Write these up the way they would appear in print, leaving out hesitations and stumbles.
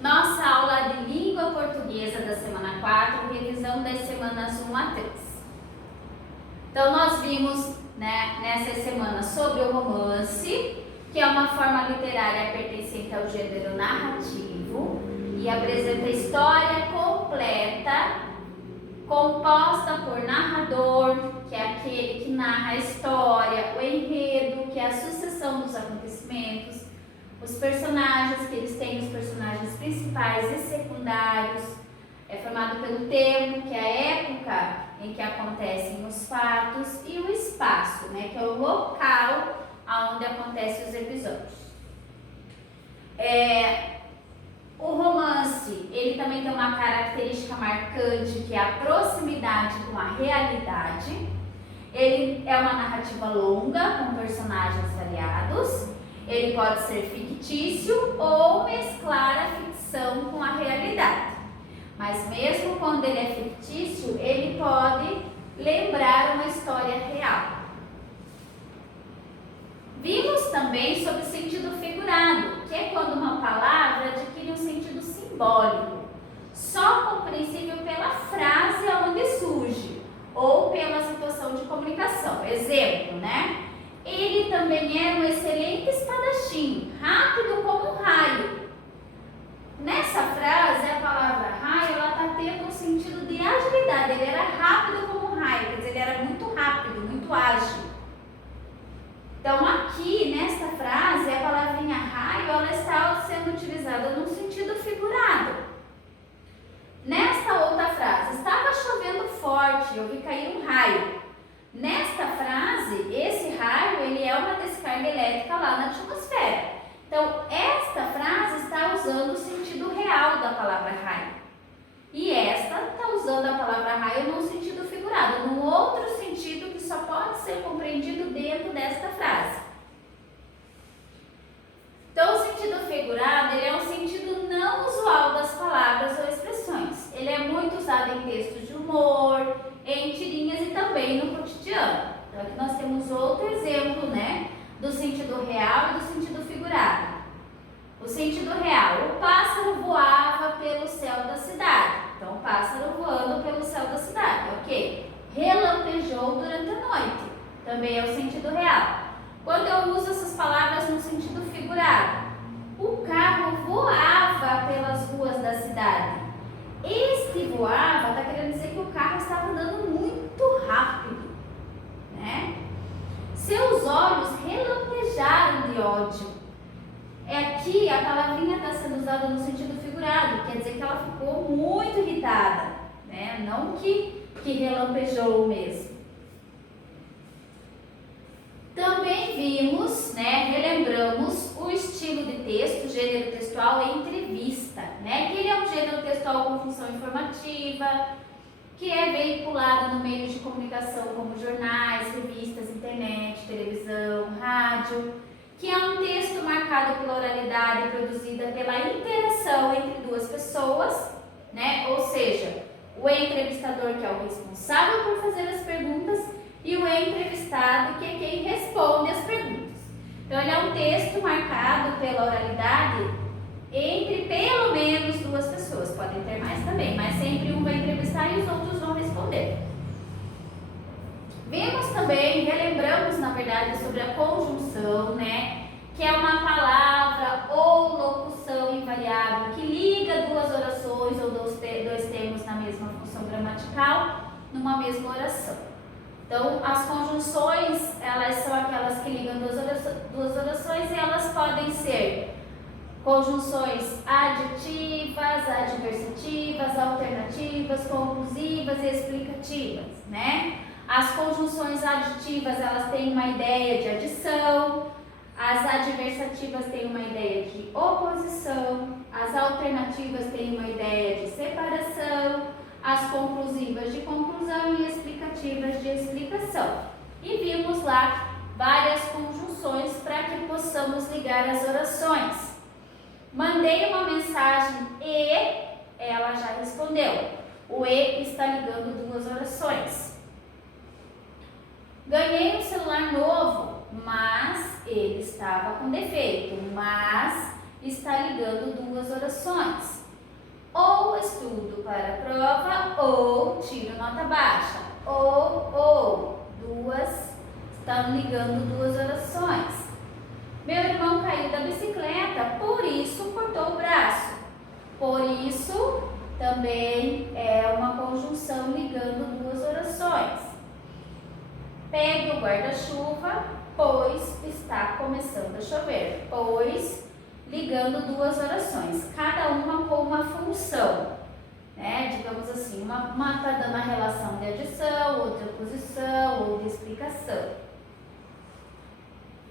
Nossa aula de língua portuguesa da semana 4, revisão das semanas 1 a 3. Então, nós vimos, né, nessa semana sobre o romance, que é uma forma literária pertencente ao gênero narrativo e apresenta história completa, composta por narrador, que é aquele que narra a história, o enredo, que é a sucessão dos acontecimentos, os personagens, que eles têm os personagens principais e secundários, é formado pelo tempo, que é a época em que acontecem os fatos, e o espaço, né, que é o local onde acontecem os episódios. O romance, ele também tem uma característica marcante, que é a proximidade com a realidade. Ele é uma narrativa longa, com personagens variados. Ele pode ser fictício ou mesclar a ficção com a realidade. Mas mesmo quando ele é fictício, ele pode lembrar uma história real. Vimos também sobre o sentido figurado, que é quando uma palavra adquire um sentido simbólico, só compreensível pela frase onde surge, ou pela situação de comunicação. Exemplo, né? Ele também era um excelente espadachim, rápido como um raio. Nessa frase, a palavra raio, ela está tendo um sentido de agilidade. Ele era rápido como um raio, quer dizer, ele era muito rápido, muito ágil. Então, aqui, nesta frase, a palavrinha raio, ela está sendo utilizada num sentido figurado. Nesta outra frase, estava chovendo forte, eu vi cair um raio. Nesta frase, esse raio, ele é uma descarga elétrica lá na atmosfera. Então, esta frase está usando o sentido real da palavra raio. E esta está usando a palavra raio num sentido figurado, num outro sentido que só pode ser compreendido dentro desta frase. Então, o sentido figurado, ele é um sentido não usual das palavras ou expressões. Ele é muito usado em textos de humor, em tirinhas e também no cotidiano. Então, aqui nós temos outro exemplo, né, do sentido real e do sentido figurado. O sentido real, o pássaro voava pelo céu da cidade. Então, o pássaro voando pelo céu da cidade, ok? Relampejou durante a noite, também é o sentido real. Quando eu uso essas palavras no sentido figurado, o carro voava pelas ruas da cidade. Este voava está querendo dizer que o carro estava andando muito rápido, né? Seus olhos relampejaram de ódio. Aqui a palavrinha está sendo usada no sentido figurado, quer dizer que ela ficou muito irritada, né? Não que relampejou mesmo. Também vimos, né, relembramos o estilo de texto, gênero textual é entrevista, né? Que ele é um gênero textual com função informativa, que é veiculado no meio de comunicação como jornais, revistas, internet, televisão, rádio, que é um texto marcado pela oralidade produzida pela interação entre duas pessoas, né? Ou seja, o entrevistador, que é o responsável por fazer as perguntas, e o entrevistado, que é quem responde as perguntas. Então, ele é um texto marcado pela oralidade entre pelo menos duas pessoas. Podem ter mais também, mas sempre um vai entrevistar e os outros vão responder. Vimos também, relembramos na verdade sobre a conjunção, né? Que é uma palavra ou locução invariável que liga duas orações ou dois termos na mesma função gramatical numa mesma oração. Então, as conjunções, elas são aquelas que ligam duas orações e elas podem ser conjunções adjetivas, adversativas, alternativas, conclusivas e explicativas, né? As conjunções adjetivas, elas têm uma ideia de adição, as adversativas têm uma ideia de oposição, as alternativas têm uma ideia de separação, as conclusivas de conclusão e explicativas de explicação. E vimos lá várias conjunções para que possamos ligar as orações. Mandei uma mensagem e ela já respondeu. O e está ligando duas orações. Ganhei um celular novo mas ele estava com defeito. Mas está ligando duas orações. Ou estudo para a prova, ou tiro nota baixa. Ou. Estão ligando duas orações. Meu irmão caiu da bicicleta, por isso cortou o braço. Por isso, também é uma conjunção ligando duas orações. Pegue o guarda-chuva, pois está começando a chover. Pois, ligando duas orações, cada uma com uma função. Digamos assim, uma está dando a relação de adição, outra posição ou de explicação.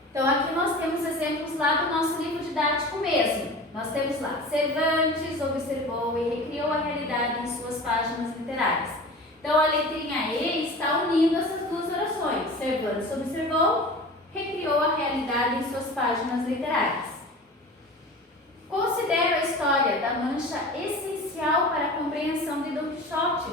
Então, aqui nós temos exemplos lá do nosso livro didático mesmo. Nós temos lá, Cervantes observou e recriou a realidade em suas páginas literárias. Então, a letrinha E está unindo essas duas orações. Cervantes observou, recriou a realidade em suas páginas literárias. Considero a história da Mancha essencial para a compreensão de Don Quixote,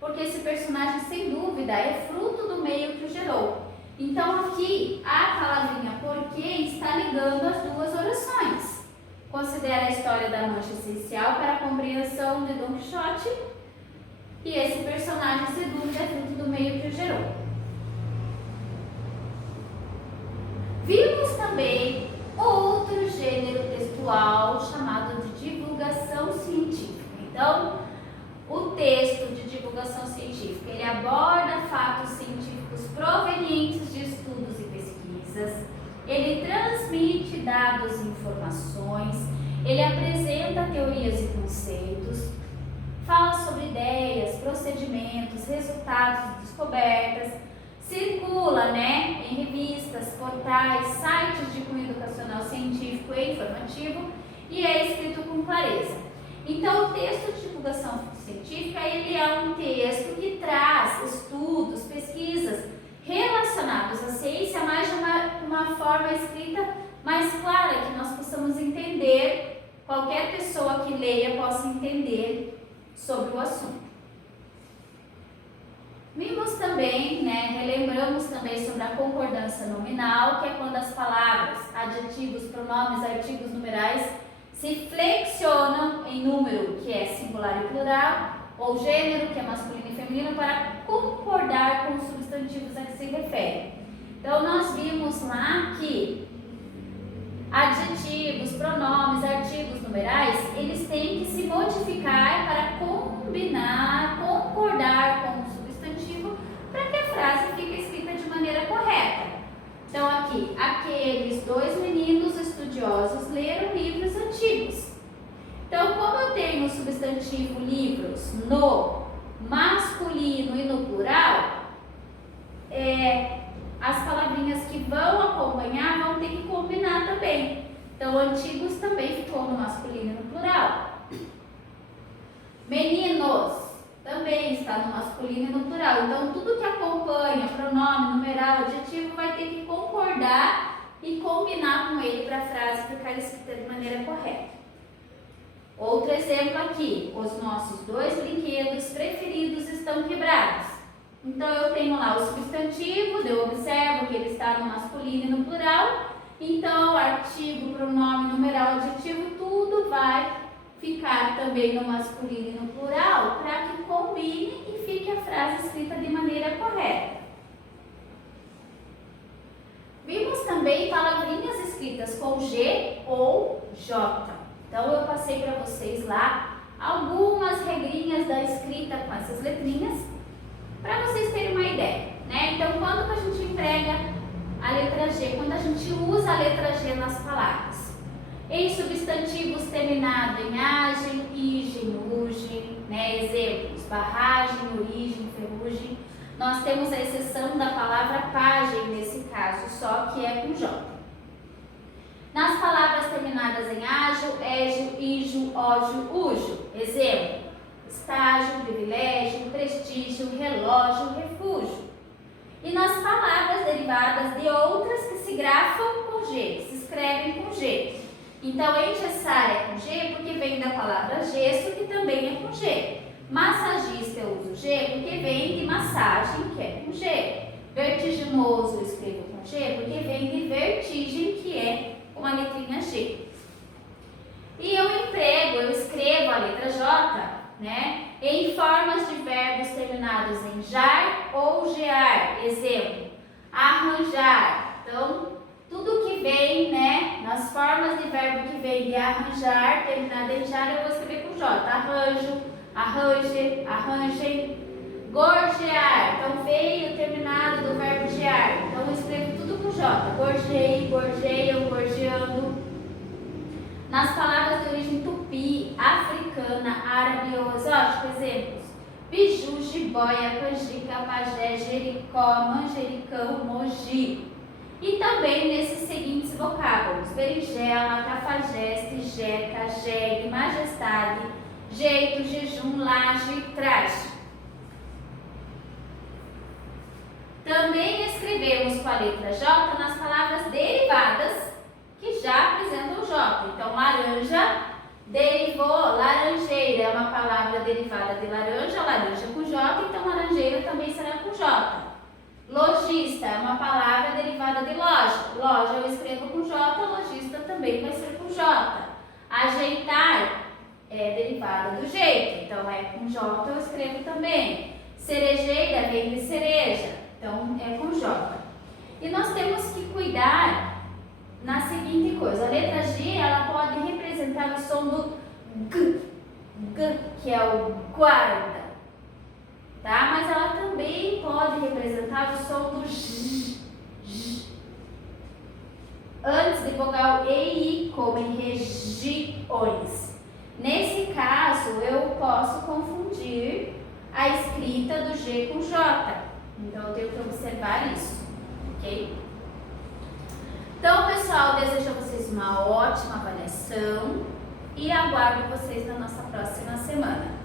porque esse personagem, sem dúvida, é fruto do meio que o gerou. Então, aqui, a palavrinha porquê está ligando as duas orações. Considera a história da Mancha essencial para a compreensão de Don Quixote, e esse personagem, sem dúvida, é fruto do meio que o gerou. Vimos também outro gênero textual chamado de divulgação científica. Então, o texto de divulgação científica, ele aborda fatos científicos provenientes de estudos e pesquisas, ele transmite dados e informações, ele apresenta teorias e conceitos, fala sobre ideias, procedimentos, resultados, descobertas, circula, em revistas, portais, sites de cunho educacional, científico e informativo e é escrito com clareza. Então, o texto de divulgação científica, ele é um texto que traz estudos, pesquisas relacionados à ciência, mas de uma forma escrita mais clara, que nós possamos entender, qualquer pessoa que leia possa entender sobre o assunto. Vimos também, relembramos também sobre a concordância nominal, que é quando as palavras, adjetivos, pronomes, artigos, numerais se flexionam em número, que é singular e plural, ou gênero, que é masculino e feminino, para concordar com os substantivos a que se refere. Então, nós vimos lá que adjetivos, pronomes, artigos, numerais, eles têm que se modificar para combinar, concordar com o substantivo, para que a frase fique escrita de maneira correta. Então, aqui, aqueles dois meninos estudiosos leram livros antigos. Então, como eu tenho o substantivo livros no masculino e no plural, as palavrinhas que vão acompanhar vão ter que combinar também. Então, antigos também ficou no masculino e no plural. Meninos também está no masculino e no plural. Então, tudo que acompanha, pronome, numeral, adjetivo, vai ter que concordar e combinar com ele para a frase ficar escrita de maneira correta. Outro exemplo aqui, os nossos dois brinquedos preferidos estão quebrados. Então, eu tenho lá o substantivo, eu observo que ele está no masculino e no plural. Então, artigo, pronome, numeral, adjetivo, tudo vai ficar também no masculino e no plural para que combine e fique a frase escrita de maneira correta. Vimos também palavrinhas escritas com G ou J. Então, eu passei para vocês lá algumas regrinhas da escrita com essas letrinhas, para vocês terem uma ideia, Então, quando que a gente emprega a letra G? Quando a gente usa a letra G nas palavras. Em substantivos terminados em agem, igem, ugem, Exemplos, barragem, origem, ferrugem. Nós temos a exceção da palavra pagem nesse caso, só que é com J. Nas palavras terminadas em ágil, égio, ígio, ógio, ujo. Exemplo, estágio, privilégio, prestígio, relógio, refúgio. E nas palavras derivadas de outras que se grafam com G, se escrevem com G. Então, engessar é com G porque vem da palavra gesso, que também é com G. Massagista eu uso G porque vem de massagem, que é com G. Vertiginoso eu escrevo com G porque vem de vertigem, que é com a letrinha G. E eu escrevo a letra J, né, em formas de verbos terminados em jar ou gear. Exemplo, arranjar. Então, tudo que vem, né, nas formas de verbo que vem de arranjar, terminado em jar, eu vou escrever com J. Arranjo, arranje, arranjem. Gorjear. Então, veio o terminado do verbo gear. Então, eu escrevo tudo com J. Gorjei, gorjeiam, gorjeando. Nas palavras de origem tupi, africana, árabe ou exótico, exemplos: biju, jiboia, canjica, pajé, jericó, manjericão, moji. E também nesses seguintes vocábulos: berinjela, cafajeste, jeca, jegue, majestade, jeito, jejum, laje, traje. Também escrevemos com a letra J nas palavras derivadas que já apresentam J. Então, laranja, derivou, laranjeira é uma palavra derivada de laranja, laranja com J, então laranjeira também será com J. Lojista é uma palavra derivada de loja. Loja eu escrevo com J, lojista também vai ser com J. Ajeitar é derivada do jeito, então é com J eu escrevo também. Cerejeira vem de cereja, então é com J. E nós temos que cuidar na seguinte coisa: a letra G ela pode representar o som do G, que é o guarda, tá? Mas ela também pode representar o som do J, antes de vogal E e I, como em regiões. Nesse caso, eu posso confundir a escrita do G com J. Então, eu tenho que observar isso, ok? Então, pessoal, desejo a vocês uma ótima avaliação e aguardo vocês na nossa próxima semana.